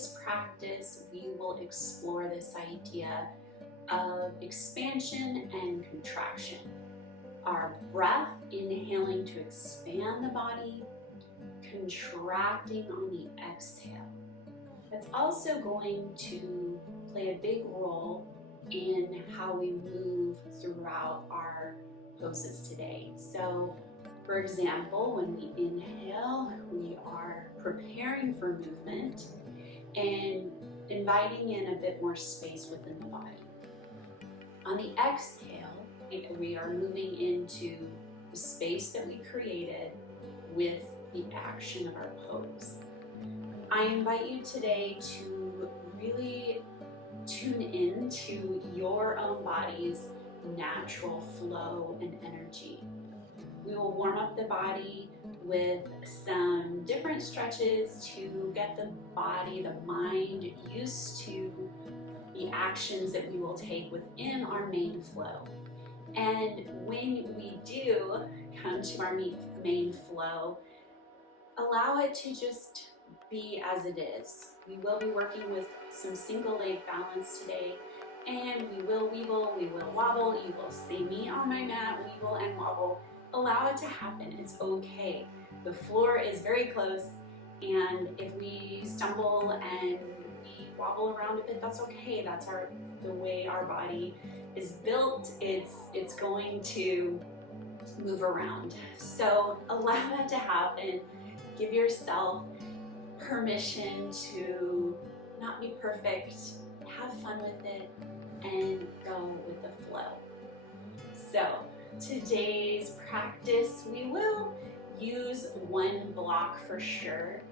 today's practice, we will explore this idea of expansion and contraction. Our breath, inhaling to expand the body, contracting on the exhale. That's also going to play a big role in how we move throughout our poses today. So, for example, when we inhale, we are preparing for movement and inviting in a bit more space within the body. On the exhale, we are moving into the space that we created with the action of our pose. I invite you today to really tune into your own body's natural flow and energy. We will warm up the body with some different stretches to get the body, the mind used to the actions that we will take within our main flow. And when we do come to our main flow, allow it to just be as it is. We will be working with some single leg balance today, and we will wobble, you will see me on my mat, wobble and wobble. Allow it to happen, it's okay. The floor is very close, and if we stumble and we wobble around a bit, that's okay. That's the way our body is built. It's going to move around. So allow that to happen. Give yourself permission to not be perfect, have fun with it, and go with the flow. So today's practice, we will use one block for sure.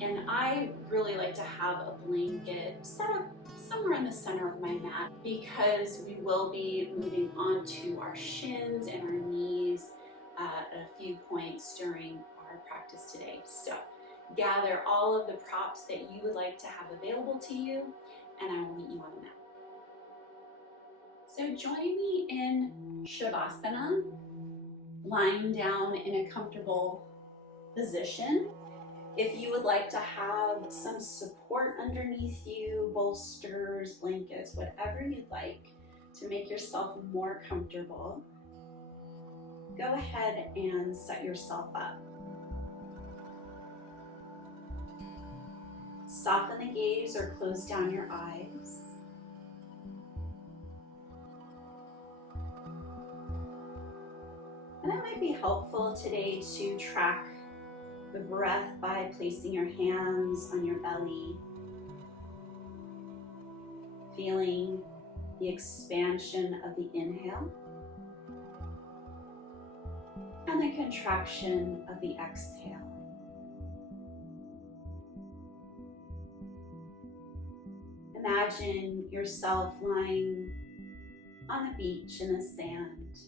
And I really like to have a blanket set up somewhere in the center of my mat because we will be moving onto our shins and our knees at a few points during our practice today. So gather all of the props that you would like to have available to you, and I will meet you on the mat. So join me in Shavasana, lying down in a comfortable position. If you would like to have some support underneath you, bolsters, blankets, whatever you'd like to make yourself more comfortable, go ahead and set yourself up. Soften the gaze or close down your eyes. And it might be helpful today to track the breath by placing your hands on your belly, feeling the expansion of the inhale and the contraction of the exhale. Imagine yourself lying on the beach in the sand,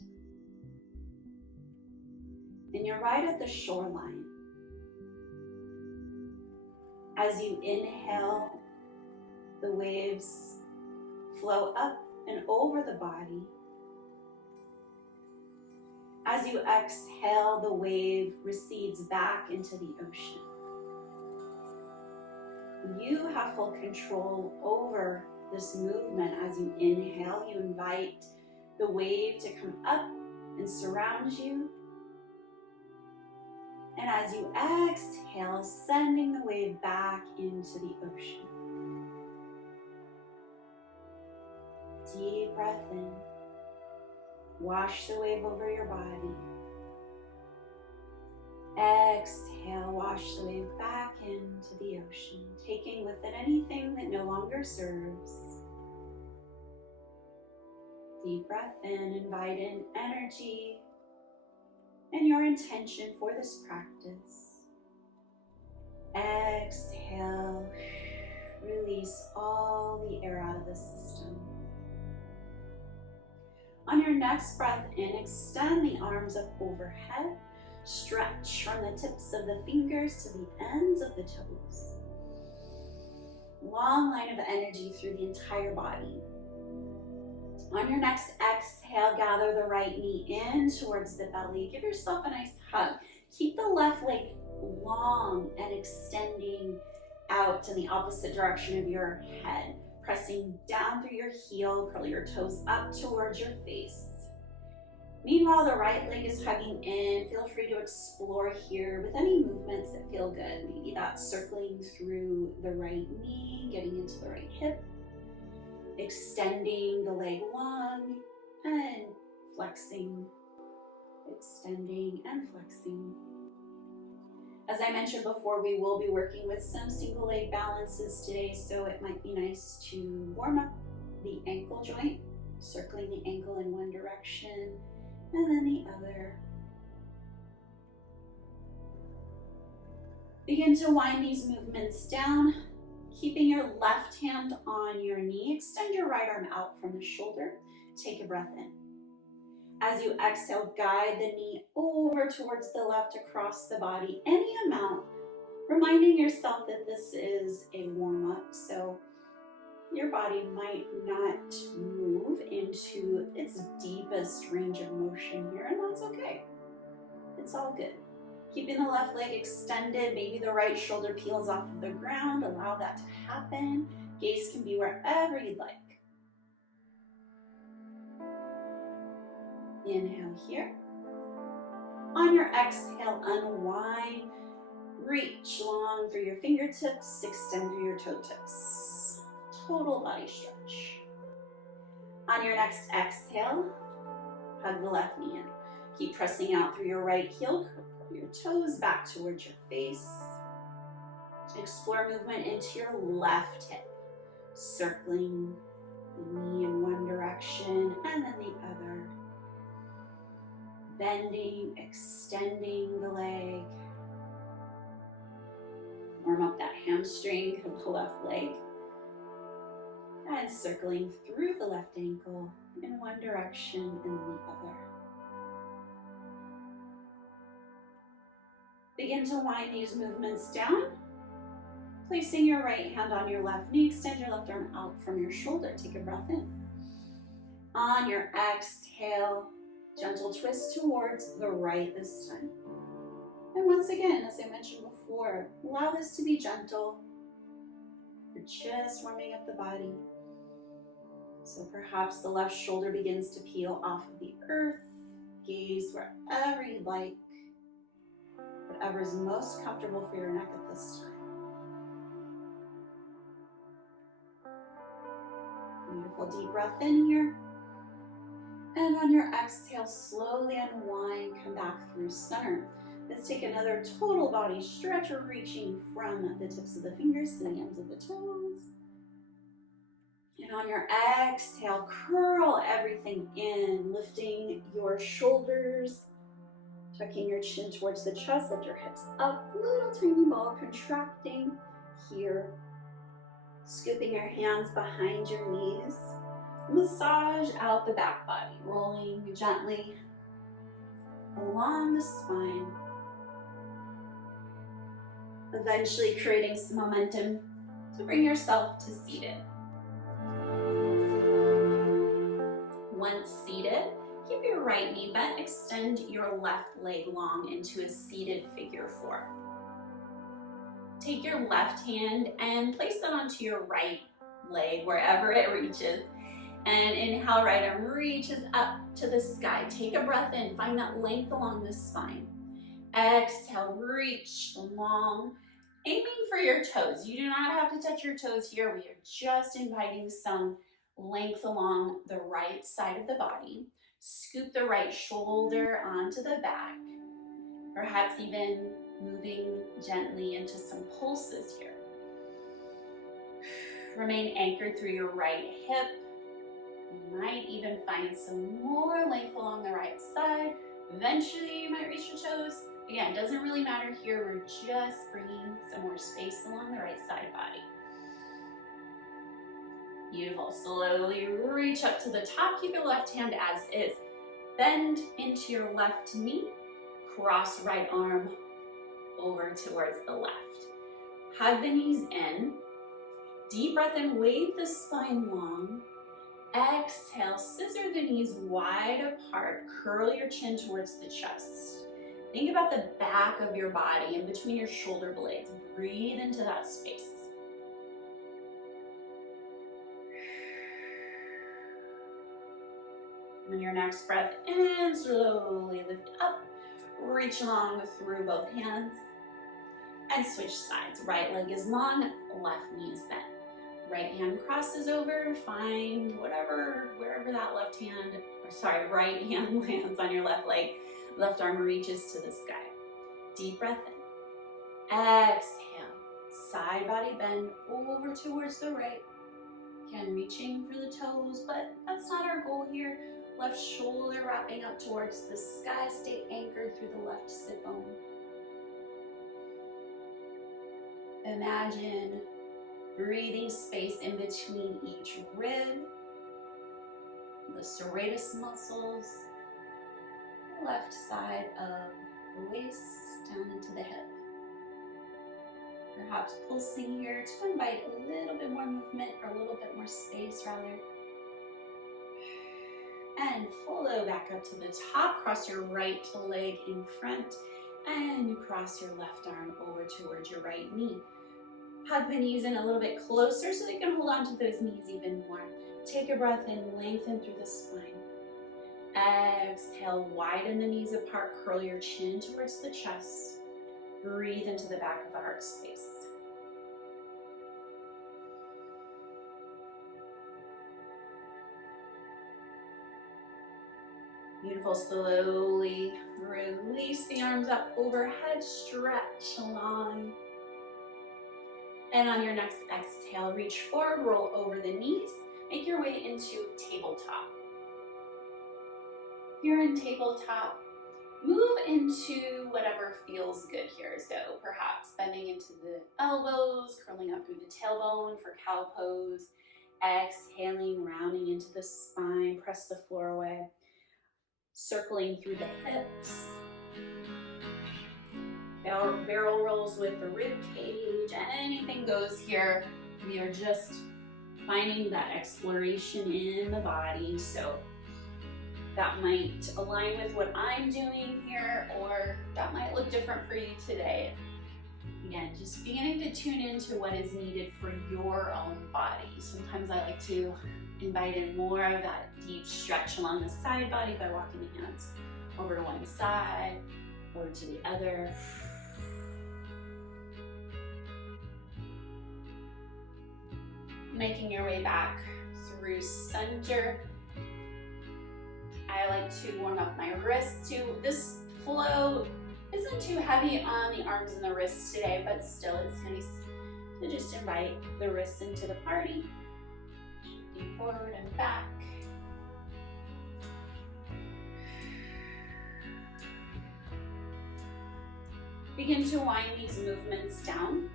and you're right at the shoreline. As you inhale, the waves flow up and over the body. As you exhale, the wave recedes back into the ocean. You have full control over this movement. As you inhale, you invite the wave to come up and surround you. And as you exhale, sending the wave back into the ocean. Deep breath in. Wash the wave over your body. Exhale, wash the wave back into the ocean, taking with it anything that no longer serves. Deep breath in, invite in energy and your intention for this practice. Exhale, release all the air out of the system. On your next breath in, extend the arms up overhead. Stretch from the tips of the fingers to the ends of the toes. Long line of energy through the entire body. On your next exhale, gather the right knee in towards the belly. Give yourself a nice hug. Keep the left leg long and extending out in the opposite direction of your head. Pressing down through your heel, curl your toes up towards your face. Meanwhile, the right leg is hugging in. Feel free to explore here with any movements that feel good. Maybe that's circling through the right knee, getting into the right hip, extending the leg long and flexing, extending and flexing. As I mentioned before, we will be working with some single leg balances today, so it might be nice to warm up the ankle joint, circling the ankle in one direction and then the other. Begin to wind these movements down, keeping your left hand on your knee. Extend your right arm out from the shoulder. Take a breath in. As you exhale, guide the knee over towards the left across the body, any amount, reminding yourself that this is a warm-up, so your body might not move into its deepest range of motion here, and that's okay. It's all good. Keeping the left leg extended, maybe the right shoulder peels off of the ground, allow that to happen. Gaze can be wherever you'd like. Inhale here. On your exhale, unwind. Reach long through your fingertips, extend through your toe tips. Total body stretch. On your next exhale, hug the left knee in. Keep pressing out through your right heel, curl your toes back towards your face. Explore movement into your left hip, circling the knee in one direction and then the other. Bending, extending the leg. Warm up that hamstring of the left leg. And circling through the left ankle in one direction and then the other. Begin to wind these movements down. Placing your right hand on your left knee, extend your left arm out from your shoulder. Take a breath in. On your exhale, gentle twist towards the right this time. And once again, as I mentioned before, allow this to be gentle. You're just warming up the body. So perhaps the left shoulder begins to peel off of the earth. Gaze wherever you'd like. Whatever is most comfortable for your neck at this time. Beautiful deep breath in here. And on your exhale, slowly unwind, come back through center. Let's take another total body stretch, reaching from the tips of the fingers to the ends of the toes. And on your exhale, curl everything in, lifting your shoulders, tucking your chin towards the chest, lift your hips up, little tiny ball contracting here. Scooping your hands behind your knees. Massage out the back body, rolling gently along the spine. Eventually creating some momentum to bring yourself to seated. Once seated, keep your right knee bent, extend your left leg long into a seated figure four. Take your left hand and place that onto your right leg, wherever it reaches. And inhale, right arm reaches up to the sky. Take a breath in, find that length along the spine. Exhale, reach long, aiming for your toes. You do not have to touch your toes here. We are just inviting some length along the right side of the body. Scoop the right shoulder onto the back. Perhaps even moving gently into some pulses here. Remain anchored through your right hip. You might even find some more length along the right side. Eventually you might reach your toes. Again, doesn't really matter here. We're just bringing some more space along the right side body. Beautiful. Slowly reach up to the top. Keep your left hand as is. Bend into your left knee. Cross right arm over towards the left. Hug the knees in. Deep breath in, wave the spine long. Exhale, scissor the knees wide apart. Curl your chin towards the chest. Think about the back of your body in between your shoulder blades. Breathe into that space. On your next breath in, slowly lift up, reach along through both hands, and switch sides. Right leg is long, left knee is bent. Right hand crosses over, find wherever that right hand lands on your left leg. Left arm reaches to the sky. Deep breath in. Exhale, side body bend over towards the right. Again, reaching for the toes, but that's not our goal here. Left shoulder wrapping up towards the sky. Stay anchored through the left sit bone. Imagine breathing space in between each rib, the serratus muscles, the left side of the waist down into the hip. Perhaps pulsing here to invite a little bit more movement or a little bit more space rather. And flow back up to the top. Cross your right leg in front and you cross your left arm over towards your right knee. Hug the knees in a little bit closer so you can hold on to those knees even more. Take a breath in, lengthen through the spine. Exhale, widen the knees apart, curl your chin towards the chest. Breathe into the back of the heart space. Beautiful, slowly release the arms up overhead, stretch long. And on your next exhale, reach forward, roll over the knees, make your way into tabletop. You're in tabletop, move into whatever feels good here. So perhaps bending into the elbows, curling up through the tailbone for cow pose, exhaling, rounding into the spine, press the floor away, circling through the hips. Barrel rolls with the rib cage, anything goes here. We are just finding that exploration in the body. So that might align with what I'm doing here, or that might look different for you today. Again, just beginning to tune into what is needed for your own body. Sometimes I like to invite in more of that deep stretch along the side body by walking the hands over to one side, over to the other. Making your way back through center. I like to warm up my wrists too. This flow isn't too heavy on the arms and the wrists today, but still it's nice to just invite the wrists into the party. Shifting forward and back. Begin to wind these movements down.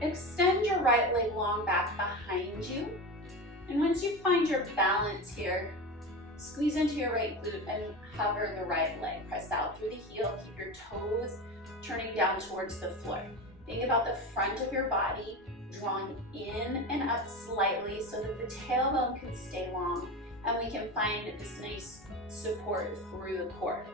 Extend your right leg long back behind you. And once you find your balance here, squeeze into your right glute and hover the right leg. Press out through the heel. Keep your toes turning down towards the floor. Think about the front of your body drawn in and up slightly so that the tailbone can stay long and we can find this nice support through the core.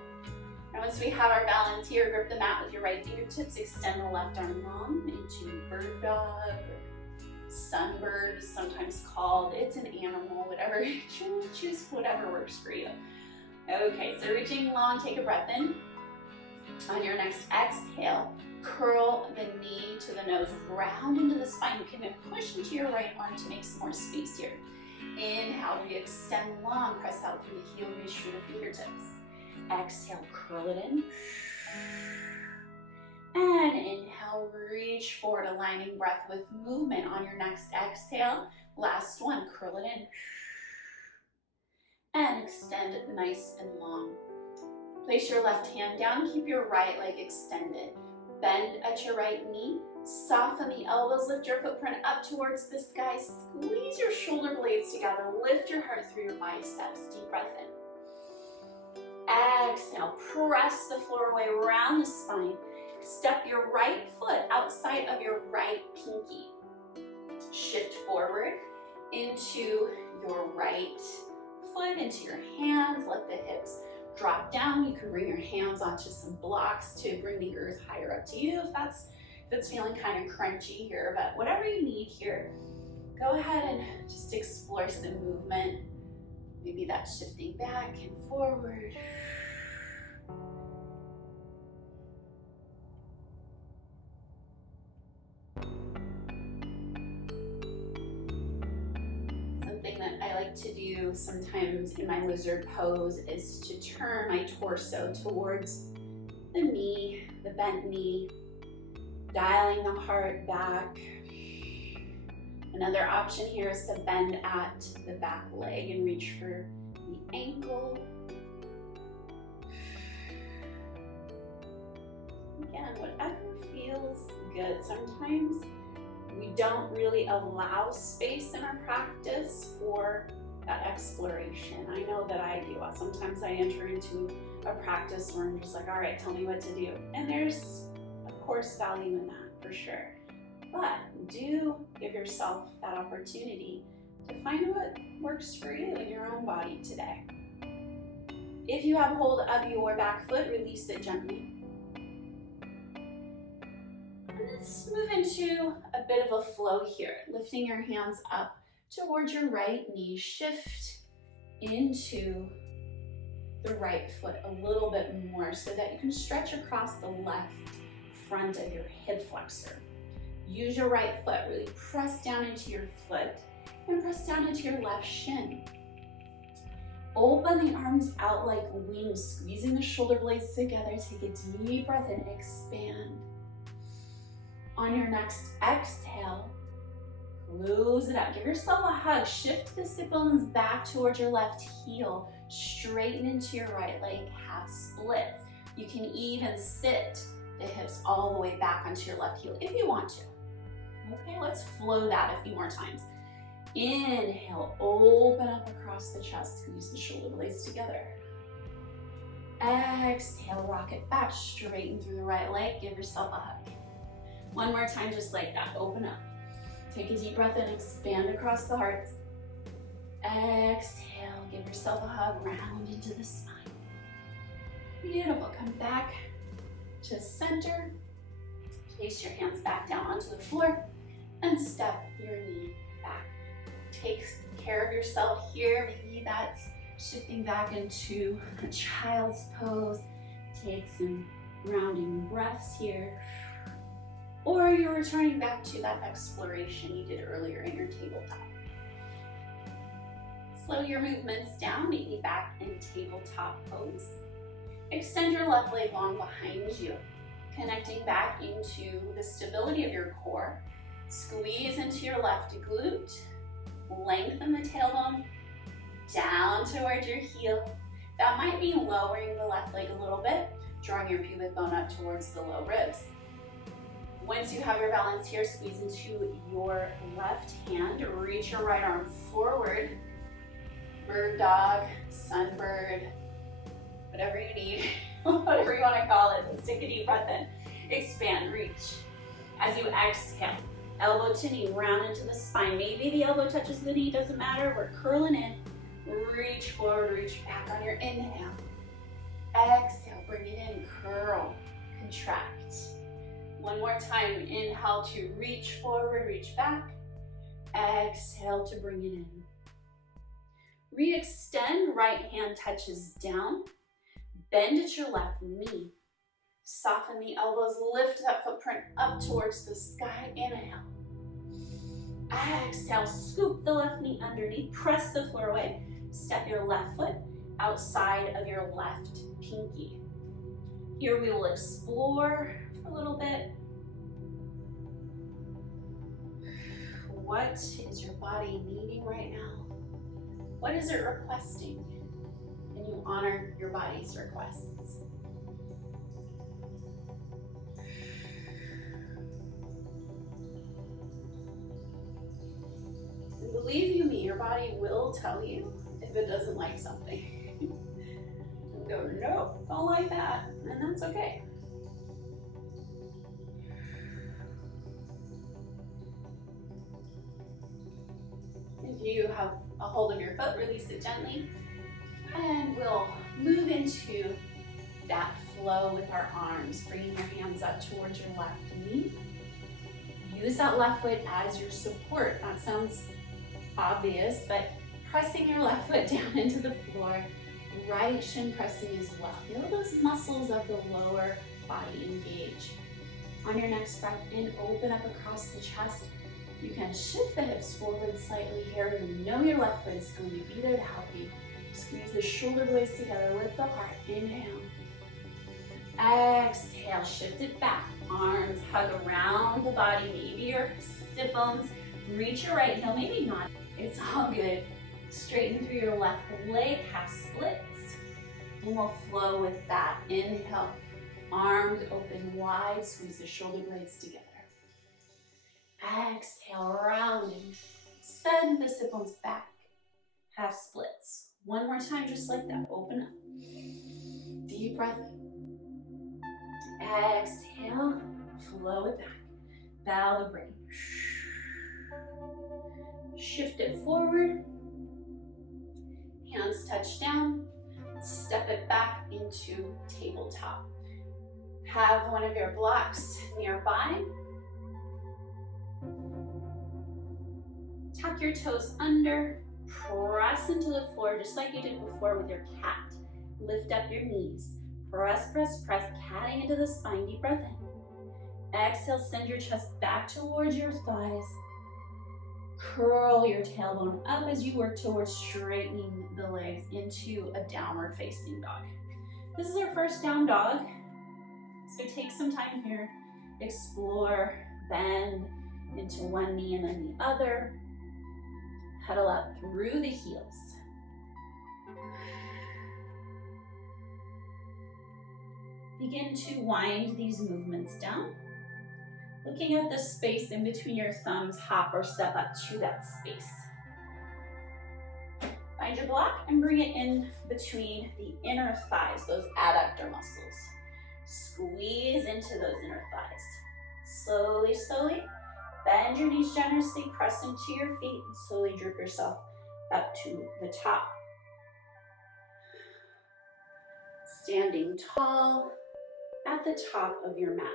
And once we have our balance here, grip the mat with your right fingertips, extend the left arm long into bird dog or sunbird, sometimes called. It's an animal, whatever, choose whatever works for you. Okay, so reaching long, take a breath in. On your next exhale, curl the knee to the nose, round into the spine. You can then push into your right arm to make some more space here. Inhale, we extend long, press out through the heel, reach through the fingertips. Exhale, curl it in. And inhale, reach forward, aligning breath with movement. On your next exhale, last one, curl it in. And extend nice and long. Place your left hand down, keep your right leg extended. Bend at your right knee, soften the elbows, lift your footprint up towards the sky, squeeze your shoulder blades together, lift your heart through your biceps, deep breath in. Exhale, press the floor away around the spine. Step your right foot outside of your right pinky. Shift forward into your right foot, into your hands. Let the hips drop down. You can bring your hands onto some blocks to bring the earth higher up to you if it's feeling kind of crunchy here. But whatever you need here, go ahead and just explore some movement Maybe that's shifting back and forward. Something that I like to do sometimes in my lizard pose is to turn my torso towards the knee, the bent knee, dialing the heart back. Another option here is to bend at the back leg and reach for the ankle. Again, whatever feels good. Sometimes we don't really allow space in our practice for that exploration. I know that I do. Sometimes I enter into a practice where I'm just like, all right, tell me what to do. And there's, of course, value in that for sure. But do give yourself that opportunity to find what works for you in your own body today. If you have hold of your back foot, release it gently. Let's move into a bit of a flow here, lifting your hands up towards your right knee. Shift into the right foot a little bit more so that you can stretch across the left front of your hip flexor. Use your right foot, really press down into your foot and press down into your left shin. Open the arms out like wings, squeezing the shoulder blades together. Take a deep breath and expand. On your next exhale, close it up. Give yourself a hug. Shift the sit bones back towards your left heel. Straighten into your right leg, half split. You can even sit the hips all the way back onto your left heel if you want to. Okay, let's flow that a few more times. Inhale, open up across the chest, squeeze the shoulder blades together. Exhale, rock it back, straighten through the right leg, give yourself a hug. One more time, just like that, open up. Take a deep breath and expand across the heart. Exhale, give yourself a hug, round into the spine. Beautiful, come back to center. Place your hands back down onto the floor and step your knee back. Take care of yourself here. Maybe that's shifting back into a child's pose. Take some grounding breaths here. Or you're returning back to that exploration you did earlier in your tabletop. Slow your movements down, maybe back in tabletop pose. Extend your left leg long behind you, connecting back into the stability of your core. Squeeze into your left glute, lengthen the tailbone down towards your heel. That might be lowering the left leg a little bit, drawing your pubic bone up towards the low ribs. Once you have your balance here, squeeze into your left hand, reach your right arm forward. Bird dog, sunbird, whatever you need, whatever you want to call it. Let's take a deep breath in. Expand, reach. As you exhale, elbow to knee, round into the spine. Maybe the elbow touches the knee, doesn't matter. We're curling in. Reach forward, reach back on your inhale. Exhale, bring it in, curl, contract. One more time, inhale to reach forward, reach back. Exhale to bring it in. Re-extend, right hand touches down. Bend at your left knee. Soften the elbows, lift that footprint up towards the sky. Inhale. Exhale, scoop the left knee underneath, press the floor away. Step your left foot outside of your left pinky. Here we will explore for a little bit. What is your body needing right now? What is it requesting? Can you honor your body's requests? And believe you me, your body will tell you if it doesn't like something. It'll go, no, don't like that, and that's okay. If you have a hold of your foot, release it gently, and we'll move into that flow with our arms, bringing your hands up towards your left knee. Use that left foot as your support. That sounds obvious, but Pressing your left foot down into the floor, right shin pressing as well. Feel those muscles of the lower body engage. On your next breath in, open up across the chest. You can shift the hips forward slightly here. You know your left foot is going to be there to help you. Squeeze the shoulder blades together, lift the heart, inhale. Exhale, shift it back. Arms hug around the body, maybe your sit bones. Reach your right heel, maybe not. It's all good. Straighten through your left leg, half splits. And we'll flow with that. Inhale, arms open wide, squeeze the shoulder blades together. Exhale, round and send the sit bones back. Half splits. One more time, just like that. Open up. Deep breath in. Exhale, flow it back. Bow the brain. Shift it forward. Hands touch down. Step it back into tabletop. Have one of your blocks nearby. Tuck your toes under. Press into the floor just like you did before with your cat. Lift up your knees. Press, press, press, catting into the spine. Deep breath in. Exhale, send your chest back towards your thighs. Curl your tailbone up as you work towards straightening the legs into a downward facing dog. This is our first down dog, so take some time here. Explore, bend into one knee and then the other. Pedal up through the heels. Begin to wind these movements down. Looking at the space in between your thumbs, hop or step up to that space. Find your block and bring it in between the inner thighs, those adductor muscles. Squeeze into those inner thighs. Slowly, slowly, bend your knees generously, press into your feet, and slowly droop yourself up to the top. Standing tall at the top of your mat,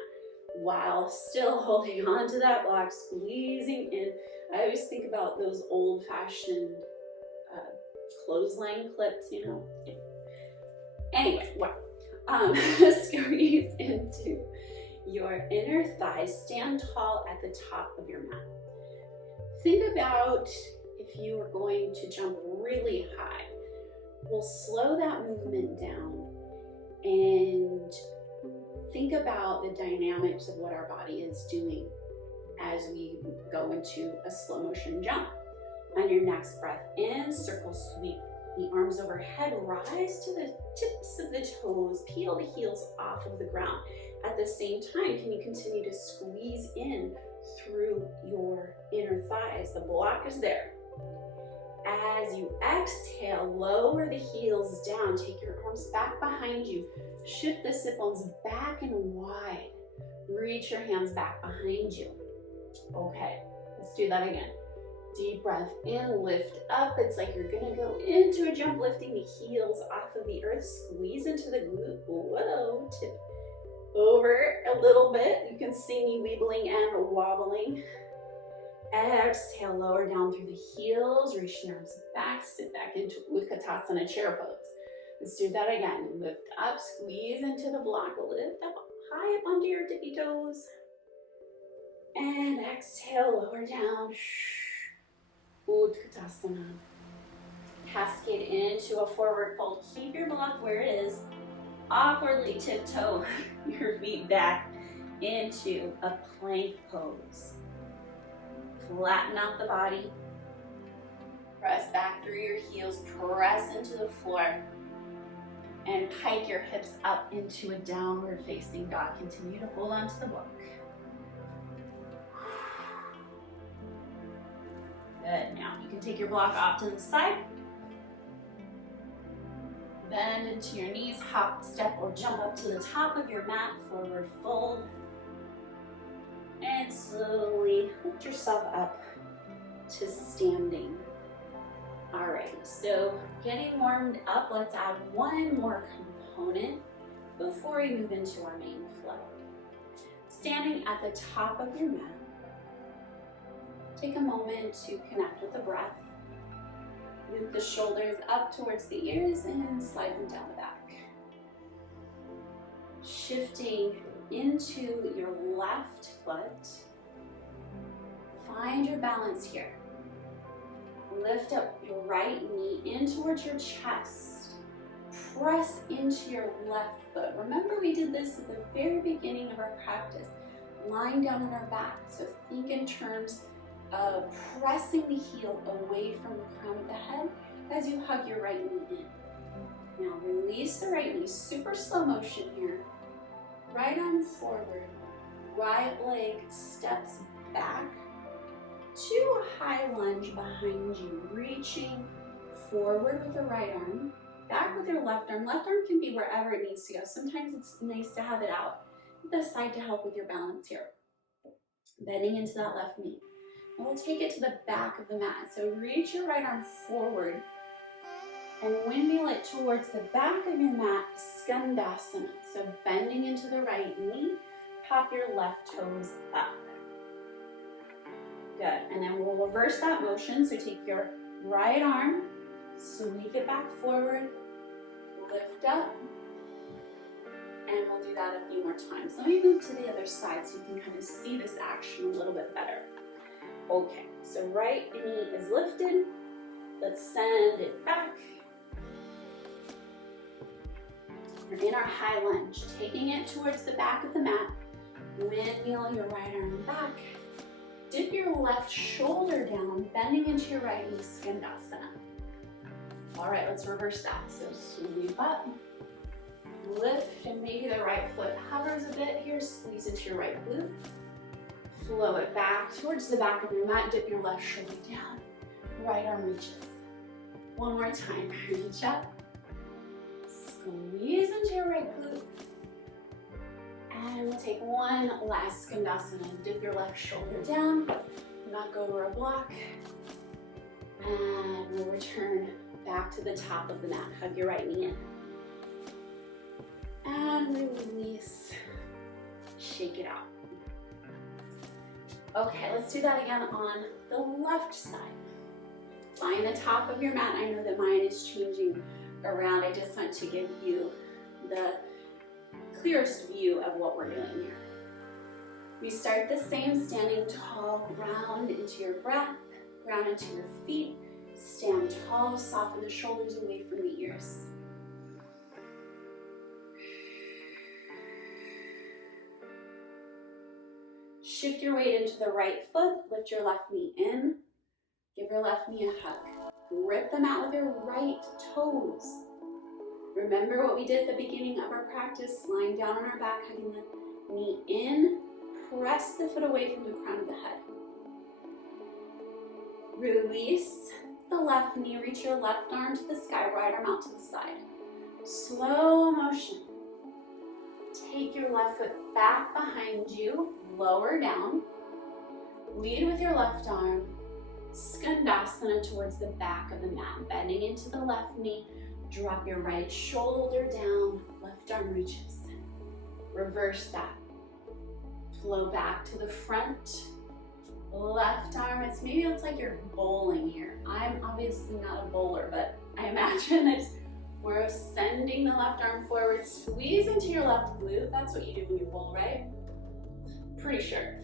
while still holding on to that block, squeezing in. I always think about those old-fashioned clothesline clips, you know. Anyway, squeeze into your inner thighs. Stand tall at the top of your mat. Think about if you were going to jump really high. We'll slow that movement down and think about the dynamics of what our body is doing as we go into a slow motion jump. On your next breath in, circle sweep the arms overhead, rise to the tips of the toes, peel the heels off of the ground. At the same time, can you continue to squeeze in through your inner thighs? The block is there. As you exhale, lower the heels down, take your arms back behind you, shift the sit bones back and wide, reach your hands back behind you. Okay, let's do that again. Deep breath in, lift up. It's like you're gonna go into a jump, lifting the heels off of the earth, squeeze into the glute. Whoa, tip over a little bit. You can see me wiggling and wobbling. Exhale, lower down through the heels, reach your arms back, sit back into Utkatasana chair pose. Let's do that again. Lift up, squeeze into the block, lift up high up onto your tippy toes. And exhale, lower down. Utkatasana. Cascade into a forward fold. Keep your block where it is. Awkwardly tiptoe your feet back into a plank pose. Flatten out the body. Press back through your heels. Press into the floor. And pike your hips up into a downward facing dog. Continue to hold on to the block. Good. Now you can take your block off to the side. Bend into your knees, hop, step, or jump up to the top of your mat, forward fold. And slowly lift yourself up to standing. All right, so getting warmed up, let's add one more component before we move into our main flow. Standing at the top of your mat, take a moment to connect with the breath. Loop the shoulders up towards the ears and slide them down the back. Shifting into your left foot. Find your balance here. Lift up your right knee in towards your chest. Press into your left foot. Remember, we did this at the very beginning of our practice, lying down on our back. So think in terms of pressing the heel away from the crown of the head as you hug your right knee in. Now release the right knee, super slow motion here. Right arm forward, right leg steps back to a high lunge behind you, reaching forward with the right arm, back with your left arm. Left arm can be wherever it needs to go. Sometimes it's nice to have it out to the side to help with your balance here. Bending into that left knee. And we'll take it to the back of the mat. So reach your right arm forward and windmill it towards the back of your mat, Skandasana. So bending into the right knee, pop your left toes up. Good, and then we'll reverse that motion. So take your right arm, sweep it back forward, lift up, and we'll do that a few more times. Let me move to the other side so you can kind of see this action a little bit better. Okay, so right knee is lifted. Let's send it back. We're in our high lunge, taking it towards the back of the mat. Windmill your right arm back. Dip your left shoulder down, bending into your right knee, Skandasana. All right, let's reverse that. So sweep up, lift, and maybe the right foot hovers a bit here. Squeeze into your right glute. Flow it back towards the back of your mat. Dip your left shoulder down. Right arm reaches. One more time. Reach up. Squeeze into your right glute. And we'll take one last Skandasana. Dip your left shoulder down. Knock over a block. And we'll return back to the top of the mat. Hug your right knee in. And release. Shake it out. Okay, let's do that again on the left side. Find the top of your mat. I know that mine is changing around. I just want to give you the clearest view of what we're doing here. We start the same, standing tall, ground into your breath, ground into your feet. Stand tall, soften the shoulders away from the ears. Shift your weight into the right foot, lift your left knee in, give your left knee a hug. Grip the mat with your right toes. Remember what we did at the beginning of our practice, lying down on our back, hugging the knee in, press the foot away from the crown of the head. Release the left knee, reach your left arm to the sky, right arm out to the side. Slow motion. Take your left foot back behind you, lower down. Lead with your left arm. Skandasana towards the back of the mat. Bending into the left knee. Drop your right shoulder down. Left arm reaches. Reverse that. Flow back to the front. Left arm, maybe it's like you're bowling here. I'm obviously not a bowler, but I imagine that we're sending the left arm forward, squeeze into your left glute. That's what you do when you bowl, right? Pretty sure.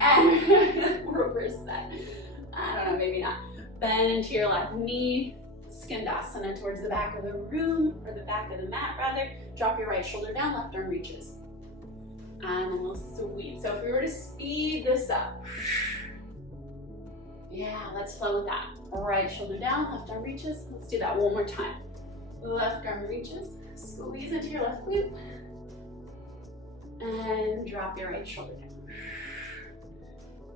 And reverse that. I don't know, maybe not. Bend into your left knee, Skandasana towards the back of the room, or the back of the mat rather. Drop your right shoulder down, left arm reaches. And then we'll sweep. So if we were to speed this up, yeah, let's flow with that. Right shoulder down, left arm reaches. Let's do that one more time. Left arm reaches, squeeze into your left glute, and drop your right shoulder down.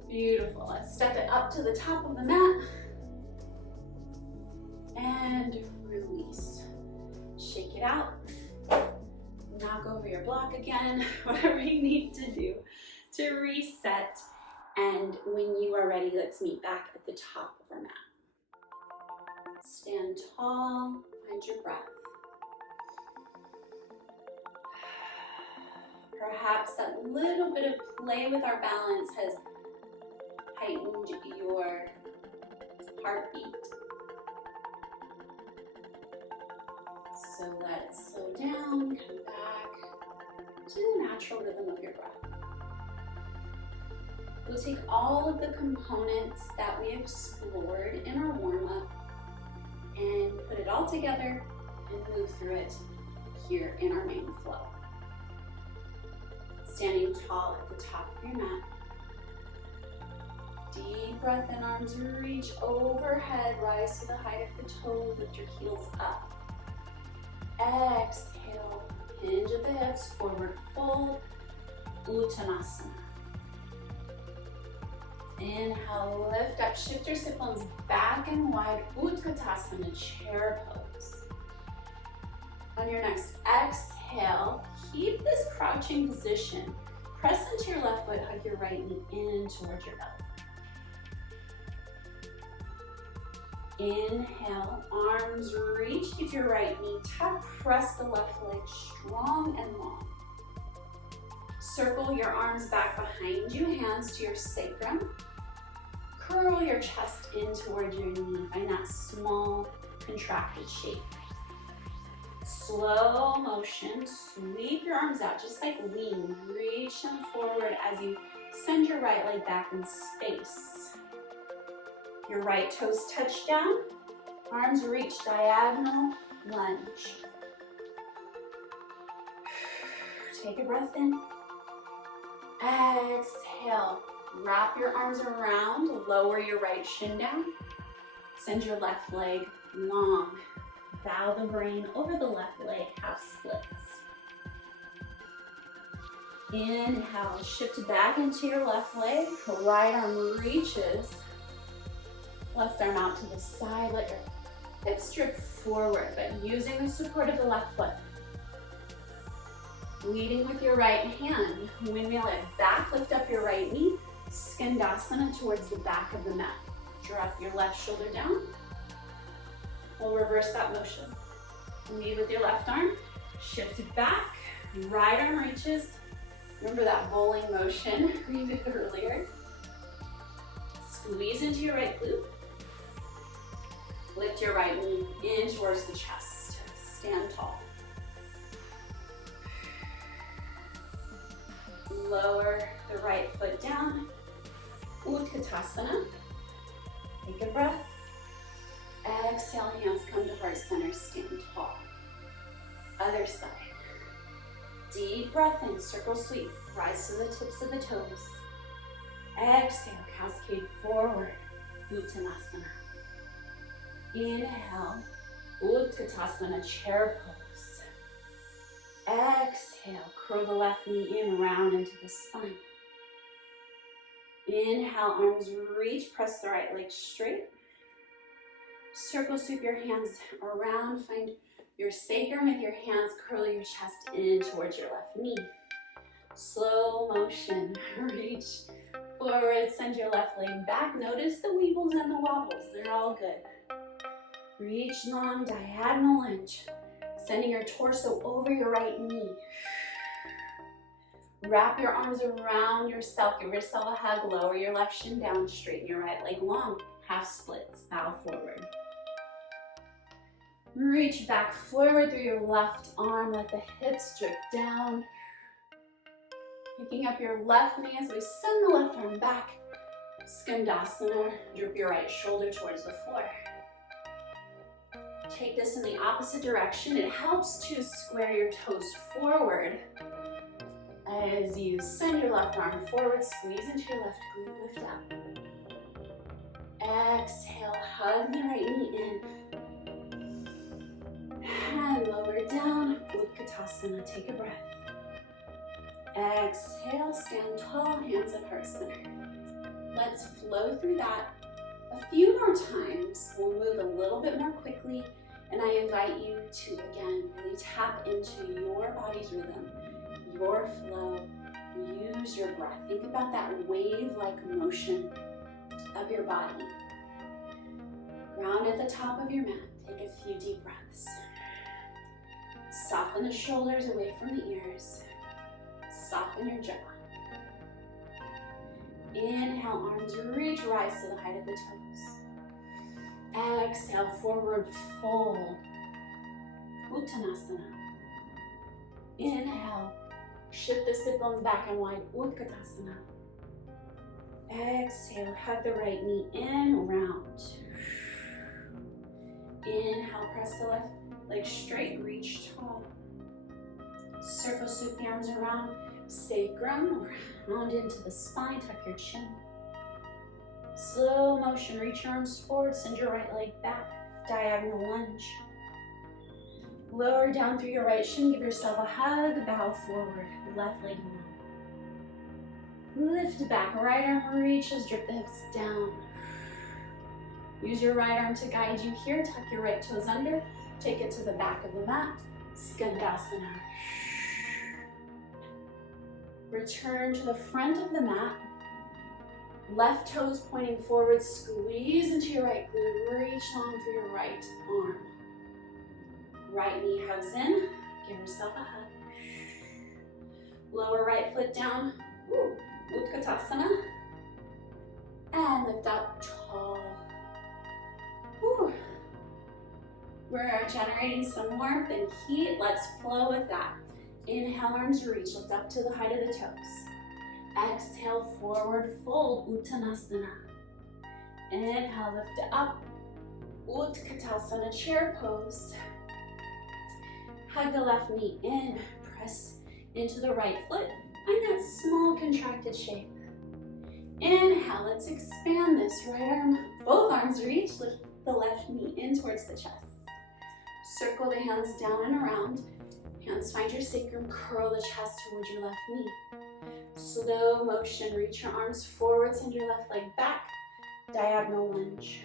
Beautiful. Let's step it up to the top of the mat, and release. Shake it out. Knock over your block again, whatever you need to do to reset. And when you are ready, let's meet back at the top of our mat. Stand tall, find your breath. Perhaps that little bit of play with our balance has heightened your heartbeat. So let's slow down, come back to the natural rhythm of your breath. We'll take all of the components that we explored in our warm-up and put it all together and move through it here in our main flow. Standing tall at the top of your mat. Deep breath in, arms reach overhead, rise to the height of the toes, lift your heels up. Exhale, hinge at the hips, forward fold, Uttanasana. Inhale, lift up, shift your sit bones back and wide, Utkatasana, chair pose. On your next exhale, keep this crouching position. Press into your left foot, hug your right knee in towards your belly. Inhale, arms reach, keep your right knee tucked, press the left leg strong and long. Circle your arms back behind you, hands to your sacrum. Curl your chest in towards your knee, find that small contracted shape. Slow motion, sweep your arms out, just like lean, reach them forward as you send your right leg back in space. Your right toes touch down, arms reach diagonal, lunge. Take a breath in. Exhale, wrap your arms around, lower your right shin down. Send your left leg long. Bow the brain over the left leg, half splits. Inhale, shift back into your left leg, right arm reaches. Left arm out to the side, let your hips drift forward, but using the support of the left foot. Leading with your right hand, windmill it back, lift up your right knee, Skandasana towards the back of the mat. Drop your left shoulder down. We'll reverse that motion. Lead with your left arm, shift it back, right arm reaches. Remember that bowling motion we did earlier. Squeeze into your right glute. Lift your right knee in towards the chest. Stand tall. Lower the right foot down. Utkatasana. Take a breath. Exhale, hands come to heart center, stand tall. Other side. Deep breath in, circle sweep. Rise to the tips of the toes. Exhale, cascade forward. Uttanasana. Inhale, Utkatasana, chair pose. Exhale, curl the left knee in, round into the spine. Inhale, arms reach, press the right leg straight. Circle sweep your hands around, find your sacrum with your hands, curl your chest in towards your left knee. Slow motion, reach forward, send your left leg back. Notice the weebles and the wobbles, they're all good. Reach long, diagonal lunge, sending your torso over your right knee. Wrap your arms around yourself, give yourself a hug, lower your left shin down, straighten your right leg long, half splits, bow forward. Reach back forward through your left arm, let the hips drip down. Picking up your left knee as we send the left arm back. Skandasana, drop your right shoulder towards the floor. Take this in the opposite direction. It helps to square your toes forward. As you send your left arm forward, squeeze into your left glute, lift up. Exhale, hug the right knee in. And lower down, Utkatasana, take a breath. Exhale, stand tall, hands at heart center. Let's flow through that a few more times. We'll move a little bit more quickly, and I invite you to, again, really tap into your body's rhythm, your flow. Use your breath. Think about that wave-like motion of your body. Ground at the top of your mat. Take a few deep breaths. Soften the shoulders away from the ears. Soften your jaw. Inhale, arms reach, rise to the height of the toes. Exhale, forward fold. Uttanasana. Inhale, shift the sit bones back and wide, Utkatasana. Exhale, hug the right knee in, round. Inhale, press the left leg straight, reach tall. Circle, sweep the arms around, sacrum, round into the spine, tuck your chin. Slow motion, reach your arms forward, send your right leg back, diagonal lunge. Lower down through your right shin, give yourself a hug, bow forward, left leg long. Lift back, right arm reaches, drip the hips down. Use your right arm to guide you here, tuck your right toes under, take it to the back of the mat, Skandasana. Return to the front of the mat, left toes pointing forward, squeeze into your right glute, reach long through your right arm. Right knee hugs in, give yourself a hug. Lower right foot down, Utkatasana. And lift up tall. Whew. We're generating some warmth and heat. Let's flow with that. Inhale, arms reach, lift up to the height of the toes. Exhale, forward fold, Uttanasana. Inhale, lift up, Utkatasana, chair pose. Hug the left knee in, press into the right foot. Find that small contracted shape. Inhale, let's expand this. Right arm, both arms reach, lift the left knee in towards the chest. Circle the hands down and around. Hands find your sacrum, curl the chest towards your left knee. Slow motion, reach your arms forward, send your left leg back, diagonal lunge.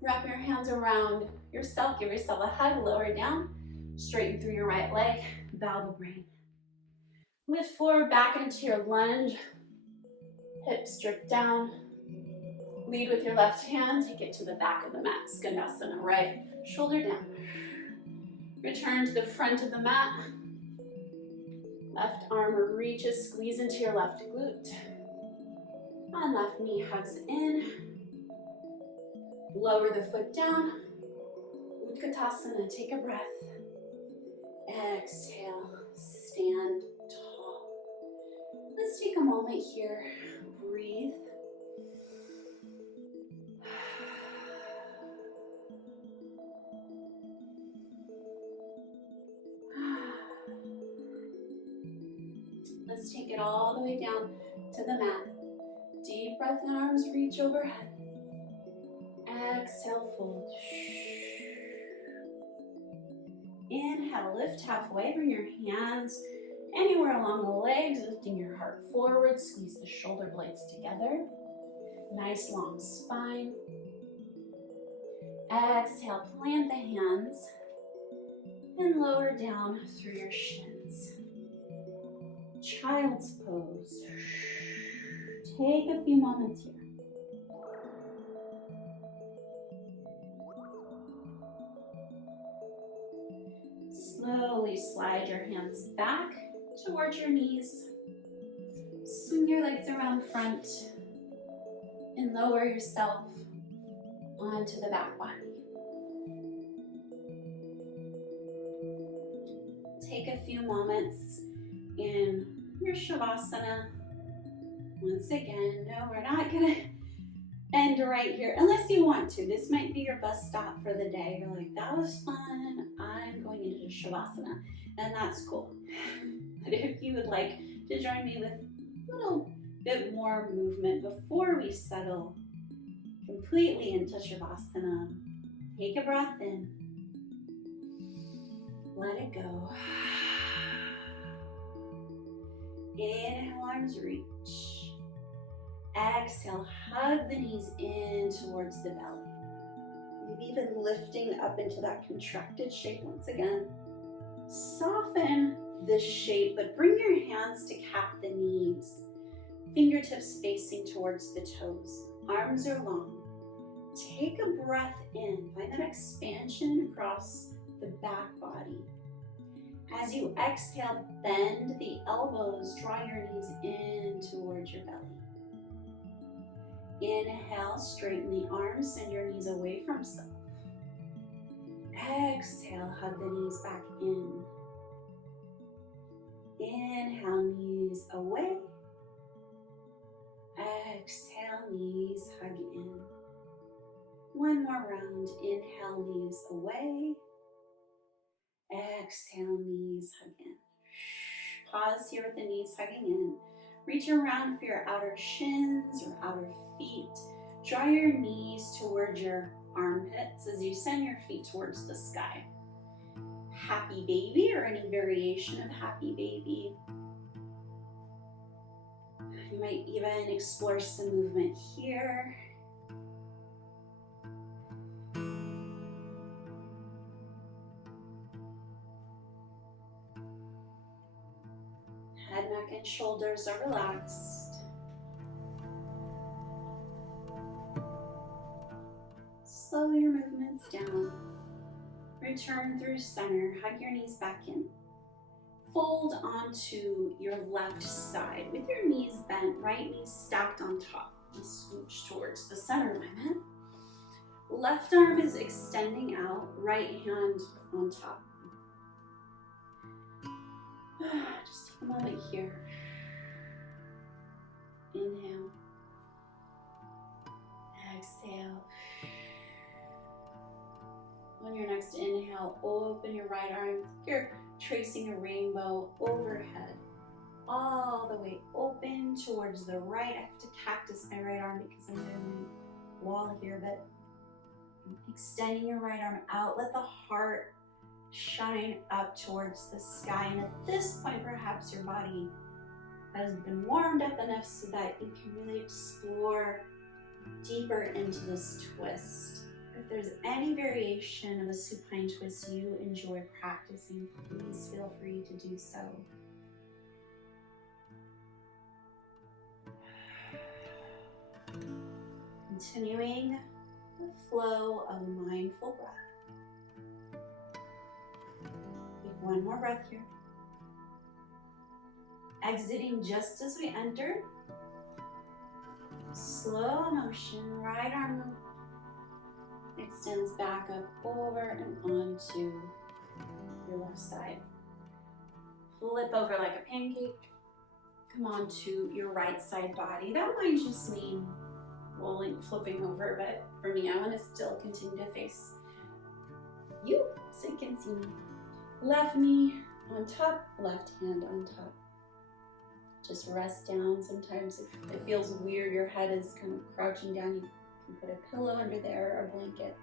Wrap your hands around yourself, give yourself a hug, lower down, straighten through your right leg, bow the brain. Lift forward, back into your lunge, hips drift down. Lead with your left hand, take it to the back of the mat, Skandasana, right shoulder down. Return to the front of the mat. Left arm reaches, squeeze into your left glute. And left knee hugs in. Lower the foot down. Utkatasana, take a breath. Exhale, stand tall. Let's take a moment here, breathe. Let's take it all the way down to the mat. Deep breath and arms reach overhead. Exhale, fold. Inhale, lift halfway, bring your hands anywhere along the legs, lifting your heart forward, squeeze the shoulder blades together. Nice long spine. Exhale, plant the hands and lower down through your shins. Child's pose. Take a few moments here. Slowly slide your hands back towards your knees. Swing your legs around front and lower yourself onto the back body. Take a few moments in your Shavasana. Once again, no, we're not gonna end right here unless you want to. This might be your bus stop for the day. You're like, that was fun. I'm going into Shavasana, and that's cool. But if you would like to join me with a little bit more movement before we settle completely into Shavasana, take a breath in. Let it go. Inhale, arms reach. Exhale, hug the knees in towards the belly. Maybe even lifting up into that contracted shape once again. Soften the shape, but bring your hands to cap the knees. Fingertips facing towards the toes. Arms are long. Take a breath in. Find that expansion across the back body. As you exhale, bend the elbows, draw your knees in towards your belly. Inhale, straighten the arms, send your knees away from self. Exhale, hug the knees back in. Inhale, knees away. Exhale, knees hug in. One more round. Inhale, knees away. Exhale, knees hug in. Pause here with the knees hugging in. Reach around for your outer shins or outer feet. Draw your knees towards your armpits as you send your feet towards the sky. Happy baby or any variation of happy baby. You might even explore some movement here. Head, neck, and shoulders are relaxed. Slow your movements down. Return through center. Hug your knees back in. Fold onto your left side with your knees bent, right knee stacked on top. And scooch towards the center alignment. Left arm is extending out, right hand on top. Just take a moment here. Inhale. Exhale. On your next inhale, open your right arm. You're tracing a rainbow overhead, all the way open towards the right. I have to cactus my right arm because I'm doing my wall here, but extending your right arm out. Let the heart shine up towards the sky. And at this point, perhaps your body has been warmed up enough so that you can really explore deeper into this twist. If there's any variation of a supine twist you enjoy practicing, please feel free to do so. Continuing the flow of mindful breath. Take one more breath here. Exiting just as we entered. Slow motion, right arm extends back up over and onto your left side. Flip over like a pancake. Come onto your right side body. That might just mean rolling, flipping over, but for me, I want to still continue to face you so you can see me. Left knee on top, left hand on top. Just rest down. Sometimes if it feels weird, your head is kind of crouching down, you can put a pillow under there or a blanket.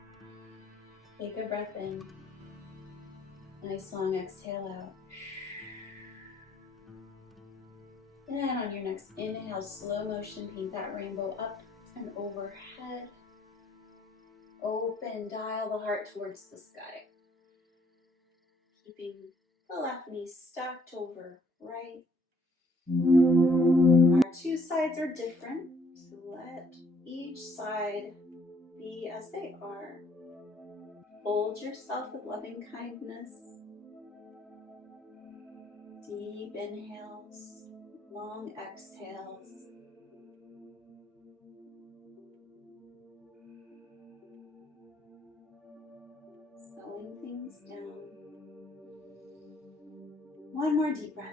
Take a breath in. Nice long exhale out. And on your next inhale, slow motion, paint that rainbow up and overhead. Open, dial the heart towards the sky. Keeping the left knee stacked over right. Our two sides are different, so let each side be as they are. Hold yourself with loving kindness. Deep inhales, long exhales. Slowing things down. One more deep breath.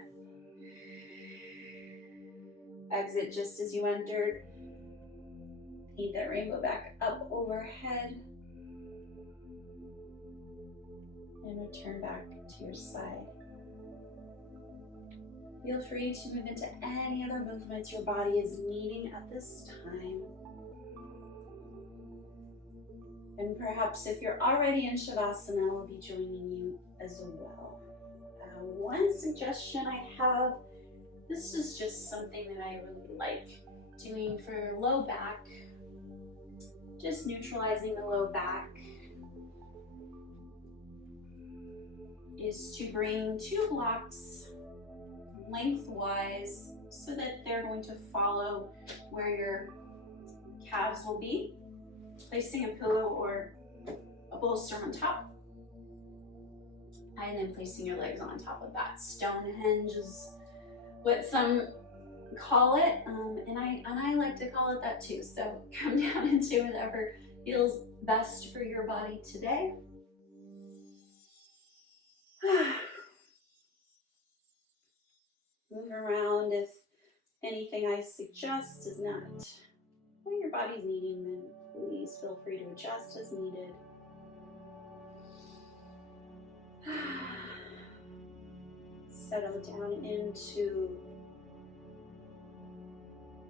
Exit just as you entered. Paint that rainbow back up overhead. And return back to your side. Feel free to move into any other movements your body is needing at this time. And perhaps if you're already in Shavasana, I'll be joining you as well. One suggestion I have, this is just something that I really like doing for low back, just neutralizing the low back, is to bring two blocks lengthwise so that they're going to follow where your calves will be. Placing a pillow or a bolster on top, and then placing your legs on top of that. Stonehenge is what some call it, and I like to call it that too. So come down into whatever feels best for your body today. Move around. If anything I suggest is not what your body's needing, then please feel free to adjust as needed. Settle down into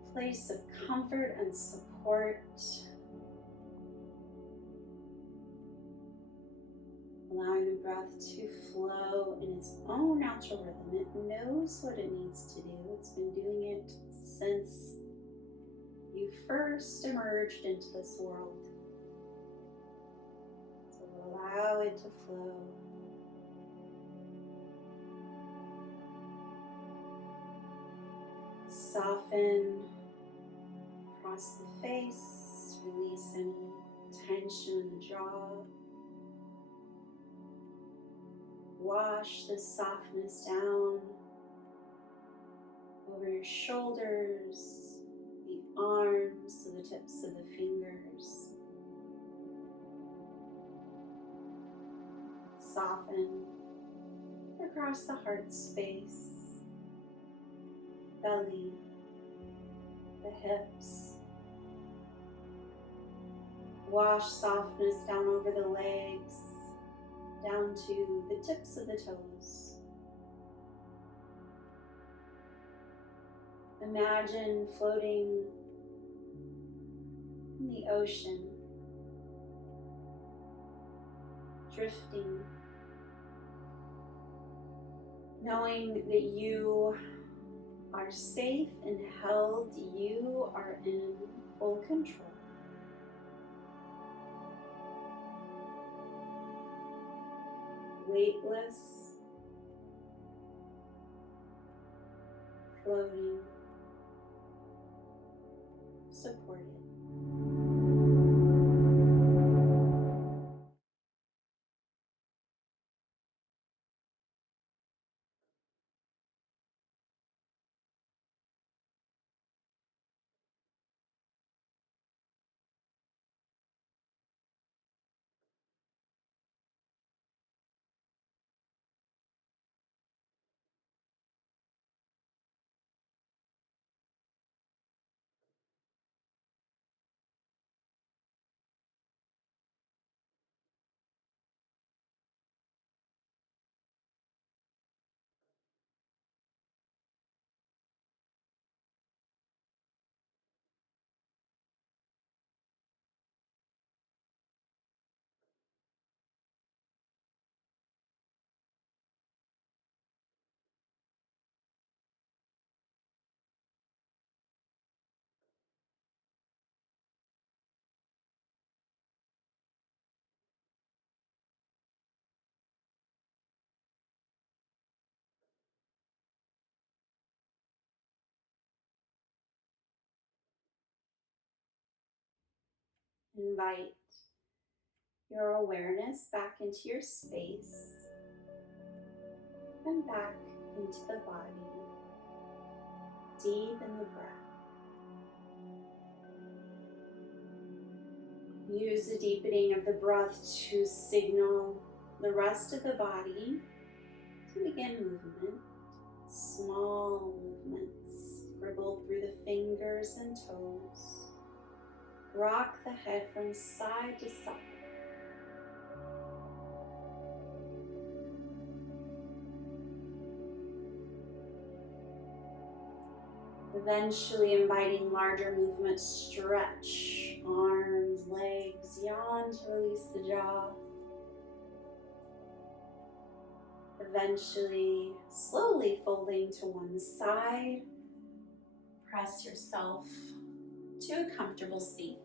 a place of comfort and support. Allowing the breath to flow in its own natural rhythm. It knows what it needs to do. It's been doing it since you first emerged into this world. So allow it to flow. Soften across the face, release any tension in the jaw. Wash the softness down over your shoulders, the arms to the tips of the fingers. Soften across the heart space, belly, the hips. Wash softness down over the legs, down to the tips of the toes. Imagine floating in the ocean, drifting, knowing that you are safe and held, you are in full control. Weightless, floating, supported. Invite your awareness back into your space and back into the body, deep in the breath. Use the deepening of the breath to signal the rest of the body to begin movement. Small movements. Scribble through the fingers and toes. Rock the head from side to side. Eventually inviting larger movement, stretch arms, legs, yawn to release the jaw. Eventually, slowly folding to one side, press yourself to a comfortable seat.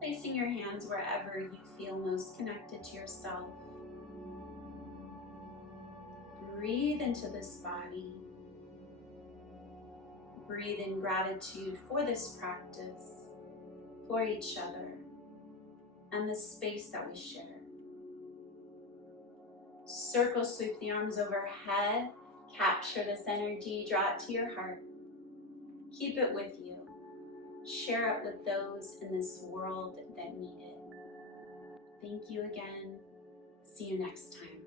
Placing your hands wherever you feel most connected to yourself. Breathe into this body. Breathe in gratitude for this practice, for each other, and the space that we share. Circle sweep the arms overhead. Capture this energy, draw it to your heart. Keep it with you. Share it with those in this world that need it. Thank you again. See you next time.